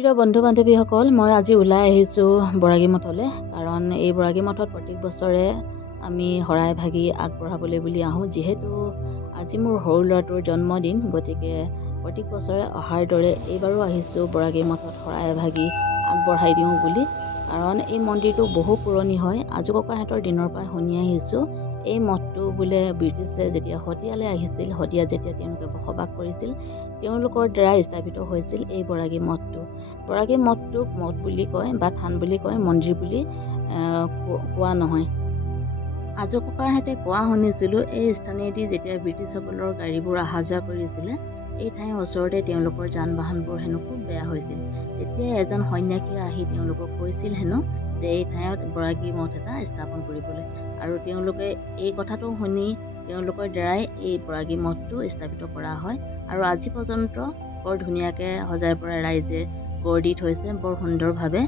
প্ৰিয় বন্ধু বান্ধৱীসকল, মই আজি ওলাই আহিছোঁ বৰাগী মঠলৈ। কাৰণ এই বৰাগী মঠত প্ৰত্যেক বছৰে আমি শৰাই ভাগি আগবঢ়াবলৈ বুলি আহোঁ। যিহেতু আজি মোৰ সৰু ল'ৰাটোৰ জন্মদিন, গতিকে প্ৰত্যেক বছৰে অহাৰ দৰে এইবাৰো আহিছোঁ বৰাগী মঠত শৰাই ভাগি আগবঢ়াই দিওঁ বুলি। কাৰণ এই মন্দিৰটো বহু পুৰণি হয়। আজু ককাহঁতৰ দিনৰ পৰা শুনি আহিছোঁ এই মঠটো বোলে ব্ৰিটিছে যেতিয়া শদিয়ালৈ আহিছিল, শদিয়াত যেতিয়া তেওঁলোকে বসবাস কৰিছিল, তেওঁলোকৰ দ্বাৰা স্থাপিত হৈছিল এই বৰাগী মঠটো। বৰাগী মঠটোক মঠ বুলি কয় বা থান বুলি কয়, মন্দিৰ বুলি কোৱা নহয়। আজু ককাহঁতে কোৱা শুনিছিলোঁ এই স্থানেদি যেতিয়া ব্ৰিটিছসকলৰ গাড়ীবোৰ অহা যোৱা কৰিছিলে, এই ঠাইৰ ওচৰতে তেওঁলোকৰ যান বাহনবোৰ হেনো খুব বেয়া হৈছিল। তেতিয়া এজন সন্যাসীয়ে আহি তেওঁলোকক কৈছিল হেনো যে এই ঠাইত বৰাগী মঠ এটা স্থাপন কৰিবলৈ। আৰু তেওঁলোকে এই কথাটো শুনি তেওঁলোকৰ দ্বাৰাই এই বৰাগী মঠটো স্থাপিত কৰা হয়। আৰু আজি পৰ্যন্ত বৰ ধুনীয়াকৈ সজাই পৰাই ৰাইজে গঢ় দি থৈছে, বৰ সুন্দৰভাৱে।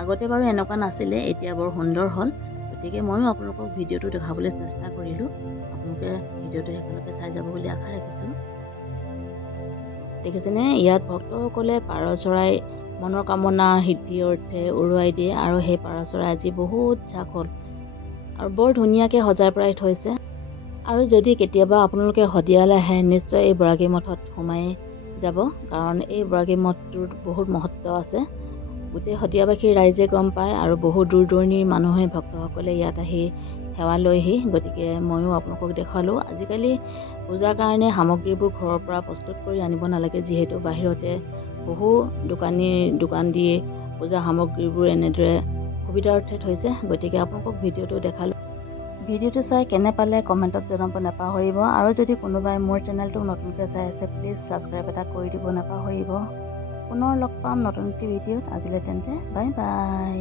আগতে বাৰু এনেকুৱা নাছিলে, এতিয়া বৰ সুন্দৰ হ'ল। গতিকে ময়ো আপোনালোকক ভিডিঅ'টো দেখাবলৈ চেষ্টা কৰিলোঁ। আপোনালোকে ভিডিঅ'টো একেলগে চাই যাব বুলি আশা ৰাখিছোঁ। দেখিছেনে, ইয়াত ভক্তসকলে পাৰ চৰাই মনৰ কামনা সিদ্ধি অৰ্থে উৰুৱাই দিয়ে। আৰু সেই পাৰ চৰাই আজি বহুত জাক হ'ল আৰু বৰ ধুনীয়াকৈ সজাই পৰাই থৈছে। আৰু যদি কেতিয়াবা আপোনালোকে শদিয়ালৈ আহে, নিশ্চয় এই বৰাগী মঠত সোমাই যাব। কাৰণ এই বৰাগী মঠটোৰ বহুত মহত্ব আছে, গোটেই শদিয়াবাসীৰ ৰাইজে গম পায়। আৰু বহু দূৰ দূৰণিৰ মানুহে ভক্তসকলে ইয়াত আহি সেৱা লৈহি। গতিকে ময়ো আপোনালোকক দেখালোঁ। আজিকালি পূজাৰ কাৰণে সামগ্ৰীবোৰ ঘৰৰ পৰা প্ৰস্তুত কৰি আনিব নালাগে, যিহেতু বাহিৰতে বহু দোকান দি পূজা সামগ্ৰীবোৰ এনেদৰে সুবিধাৰ্থে থৈছে। গতিকে আপোনালোকক ভিডিঅ'টো দেখালোঁ। ভিডিঅ'টো চাই কেনে পালে কমেণ্টত জনাব নাপাহৰিব। আৰু যদি কোনোবাই মোৰ চেনেলটো নতুনকৈ চাই আছে, প্লিজ ছাবস্ক্ৰাইব এটা কৰি দিব নাপাহৰিব। পুনৰ লগ পাম নতুন এটি ভিডিঅ'ত। আজিলৈ তেন্তে বাই বাই।